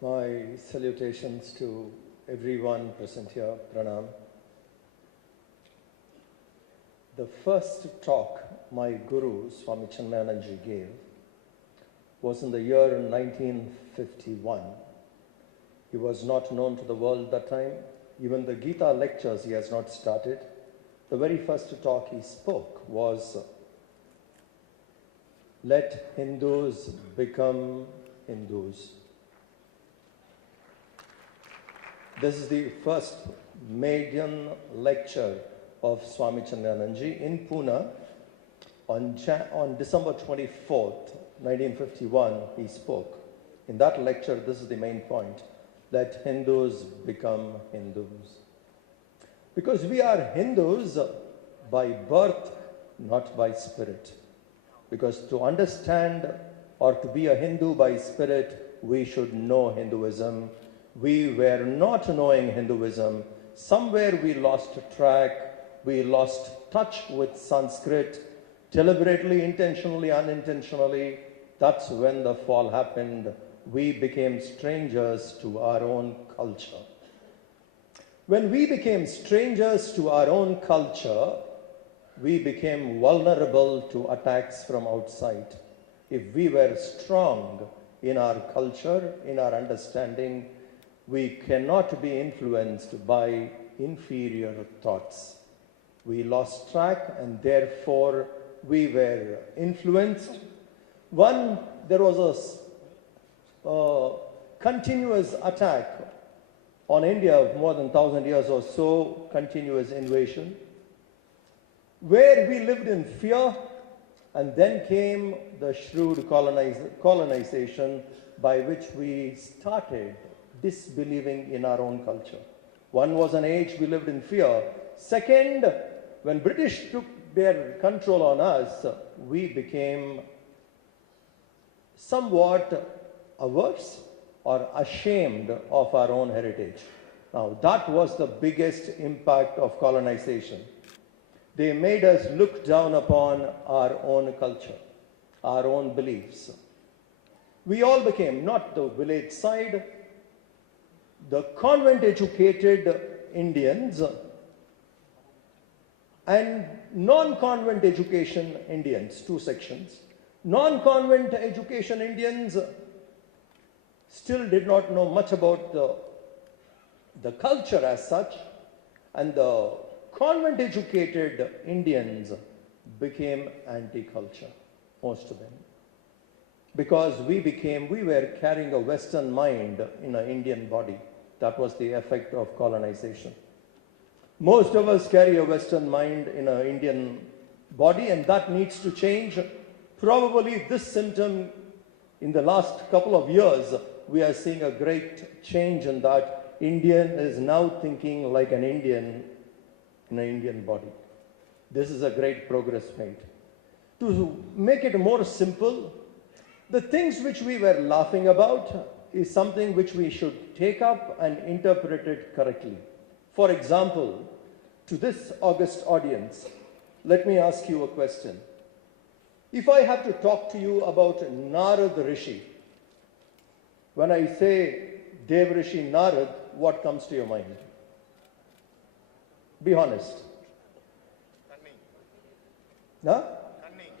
My salutations to everyone present here, Pranam. The first talk my Guru, Swami Chinmayananji, gave was in the year 1951. He was not known to the world that time. Even the Gita lectures he has not started. The very first talk he spoke was, "Let Hindus become Hindus." This is the first maiden lecture of Swami Chinmayananji in Pune. On December 24th, 1951, he spoke. In that lecture, this is the main point: let Hindus become Hindus. Because we are Hindus by birth, not by spirit. Because to understand or to be a Hindu by spirit, we should know Hinduism. We were not knowing Hinduism. Somewhere we lost track. We lost touch with Sanskrit, deliberately, intentionally, unintentionally. That's when the fall happened. We became strangers to our own culture. When we became strangers to our own culture, we became vulnerable to attacks from outside. If we were strong in our culture, in our understanding, we cannot be influenced by inferior thoughts. We lost track and therefore we were influenced. There was a continuous attack on India of more than 1,000 years or so, continuous invasion, where we lived in fear, and then came the shrewd colonization by which we started disbelieving in our own culture. One was an age we lived in fear. Second, when British took their control on us, we became somewhat averse or ashamed of our own heritage. Now, that was the biggest impact of colonization. They made us look down upon our own culture, our own beliefs. We all became, not the village side, the convent-educated Indians and non-convent education Indians, two sections. Non-convent education Indians still did not know much about the culture as such, and the convent-educated Indians became anti-culture, most of them. Because we were carrying a Western mind in an Indian body. That was the effect of colonization. Most of us carry a Western mind in an Indian body, and that needs to change. Probably this symptom, in the last couple of years, we are seeing a great change in that. Indian is now thinking like an Indian in an Indian body. This is a great progress made. To make it more simple, the things which we were laughing about is something which we should take up and interpret it correctly. For example, to this august audience, let me ask you a question. If I have to talk to you about Narad Rishi, when I say Dev Rishi Narad, what comes to your mind? Be honest. Cunning. Huh? Cunning.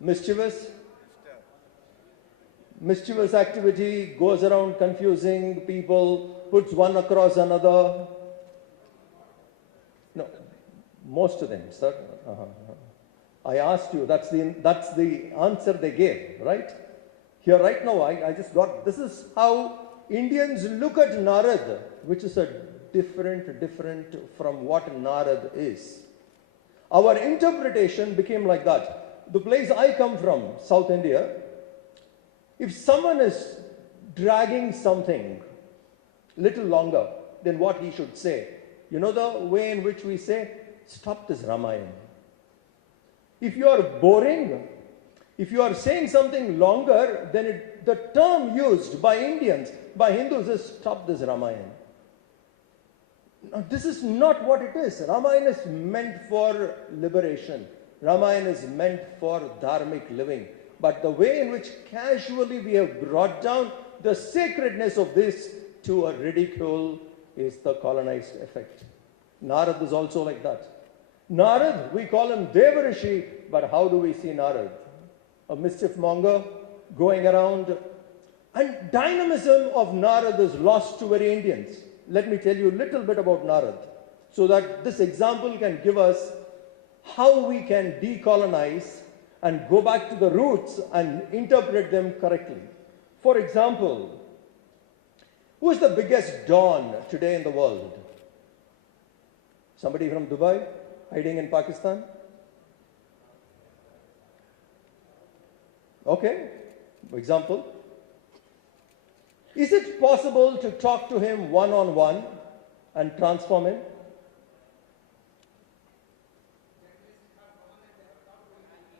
Mischievous? Mischievous activity, goes around confusing people, puts one across another. No, most of them, sir. I asked you, that's the answer they gave, right? Here right now, I just got, this is how Indians look at Narad, which is a different from what Narad is. Our interpretation became like that. The place I come from, South India, if someone is dragging something little longer than what he should say, you know the way in which we say, stop this Ramayana. If you are boring, if you are saying something longer, then the term used by Indians, by Hindus is stop this Ramayana. Now, this is not what it is. Ramayana is meant for liberation. Ramayana is meant for dharmic living. But the way in which casually we have brought down the sacredness of this to a ridicule is the colonized effect. Narad is also like that. Narad, we call him Devarishi, but how do we see Narad? A mischief monger going around. And dynamism of Narad is lost to very Indians. Let me tell you a little bit about Narad, so that this example can give us how we can decolonize and go back to the roots and interpret them correctly. For example, who is the biggest Don today in the world? Somebody from Dubai hiding in Pakistan? Okay, example. Is it possible to talk to him one-on-one and transform him?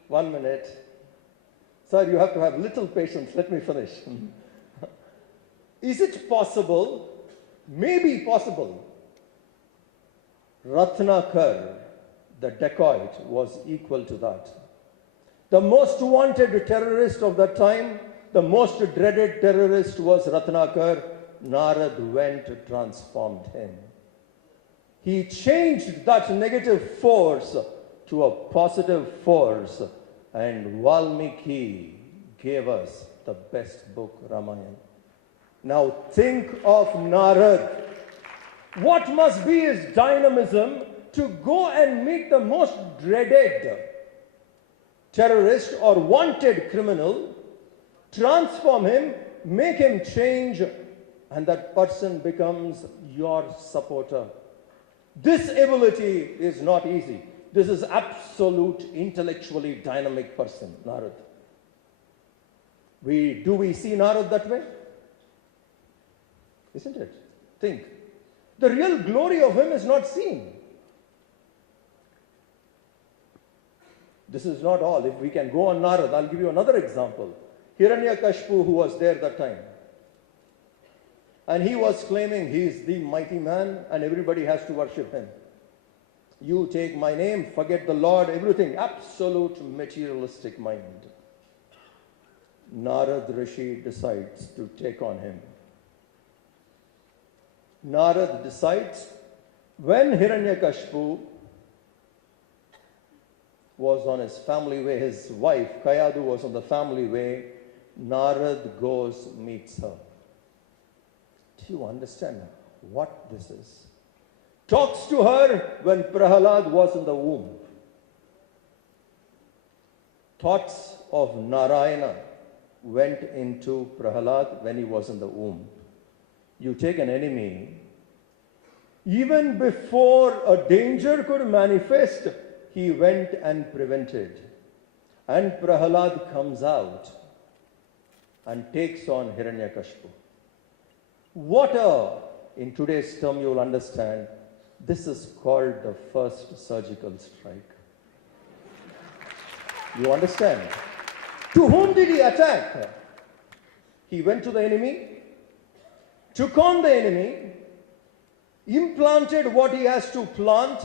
One minute. Sir, you have to have little patience. Let me finish. Is it possible, maybe possible, Ratnakar, the dacoit, was equal to that? The most wanted terrorist of that time, the most dreaded terrorist was Ratnakar. Narad went and transformed him. He changed that negative force to a positive force, and Valmiki gave us the best book, Ramayana. Now think of Narad. What must be his dynamism to go and meet the most dreaded terrorist or wanted criminal, transform him, make him change, and that person becomes your supporter. This ability is not easy. This is absolute intellectually dynamic person, Narad. Do we see Narad that way? Isn't it? Think. The real glory of him is not seen. This is not all. If we can go on Narad, I'll give you another example. Hiranyakashipu, who was there that time. And he was claiming he is the mighty man and everybody has to worship him. You take my name, forget the Lord, everything. Absolute materialistic mind. Narad Rishi decides to take on him. Narad decides, when Hiranyakashipu was on his family way, his wife Kayadu was on the family way, Narad goes, meets her. Do you understand what this is? Talks to her when Prahalad was in the womb. Thoughts of Narayana went into Prahalad when he was in the womb. You take an enemy, even before a danger could manifest, he went and prevented. And Prahalad comes out and takes on Hiranyakashipu. In today's term you will understand, this is called the first surgical strike. You understand? To whom did he attack? He went to the enemy, took on the enemy, implanted what he has to plant,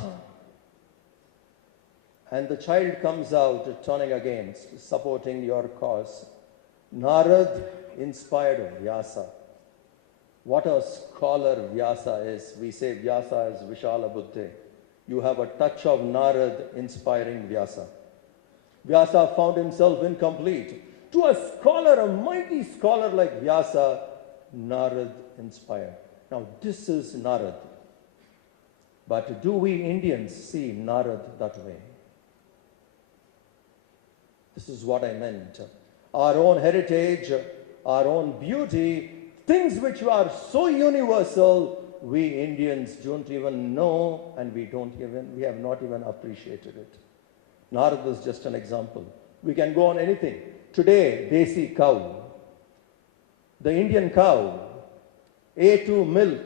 and the child comes out turning against, supporting your cause. Narad inspired Vyasa. What a scholar Vyasa is. We say Vyasa is Vishala Buddhe. You have a touch of Narad inspiring Vyasa. Vyasa found himself incomplete. To a scholar, a mighty scholar like Vyasa, Narad inspired. Now this is Narad. But do we Indians see Narad that way? This is what I meant. Our own heritage, our own beauty, things which are so universal, we Indians don't even know, and we have not even appreciated it. Narad is just an example. We can go on anything. Today, desi cow, the Indian cow, A2 milk.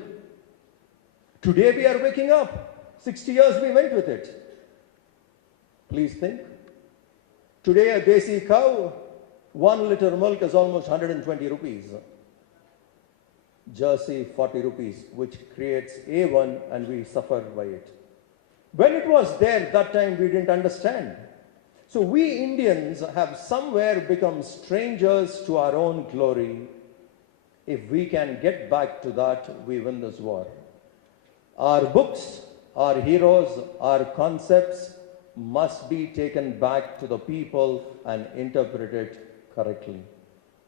Today we are waking up. 60 years we went with it. Please think. Today a desi cow, 1 liter milk is almost 120 rupees. Jersey 40 rupees, which creates A1 and we suffer by it. When it was there, that time we didn't understand. So we Indians have somewhere become strangers to our own glory. If we can get back to that, we win this war. Our books, our heroes, our concepts must be taken back to the people and interpreted correctly.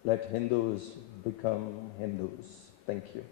Let Hindus become Hindus. Thank you.